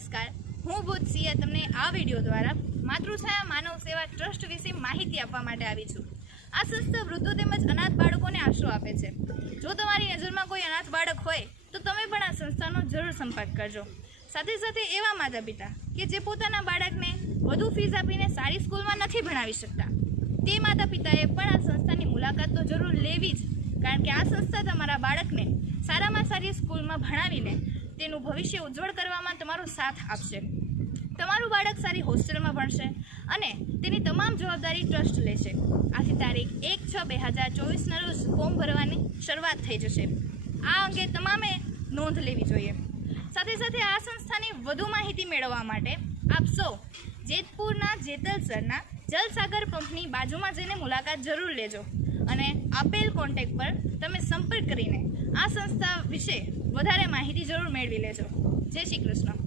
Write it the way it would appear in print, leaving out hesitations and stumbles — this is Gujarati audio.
નમસ્કાર, હું બુદ્ધ સિંહ તમને આ વિડીયો દ્વારા માતૃછાયા માનવ સેવા ટ્રસ્ટ વિશે માહિતી આપવા માટે આવી છું। આ સંસ્થા વૃદ્ધો તેમજ અનાથ બાળકોને આશરો આપે છે। જો તમારી નજરમાં કોઈ અનાથ બાળક હોય તો તમે પણ આ સંસ્થાનો જરૂર સંપર્ક કરજો। સાથે સાથે એવા માતા પિતા કે જે પોતાના બાળકને વધુ ફીસ આપીને સારી સ્કૂલમાં નથી ભણાવી શકતા, તે માતા પિતાએ પણ આ સંસ્થાની મુલાકાત તો જરૂર લેવી જ, કારણ કે આ સંસ્થા તમારા બાળકને સારામાં સારી સ્કૂલમાં ભણાવીને તેનું ભવિષ્ય ઉજ્જવળ કરવામાં તમારો સાથ આપશે। તમારું બાળક સારી હોસ્ટેલમાં ભણશે અને તેની તમામ જવાબદારી ટ્રસ્ટ લેશે। આથી તારીખ 1/6/2024ના રોજ ફોર્મ ભરવાની શરૂઆત થઈ જશે। આ અંગે તમામે નોંધ લેવી જોઈએ। સાથે સાથે આ સંસ્થાની વધુ માહિતી મેળવવા માટે આપ સૌ જેતપુરના જેતલસરના જલસાગર પંપની બાજુમાં જઈને મુલાકાત જરૂર લેજો અને આપેલ કોન્ટેક્ટ પર તમે સંપર્ક કરીને આ સંસ્થા વિશે વધારે માહિતી જરૂર મેળવી લેજો। જય શ્રી કૃષ્ણ।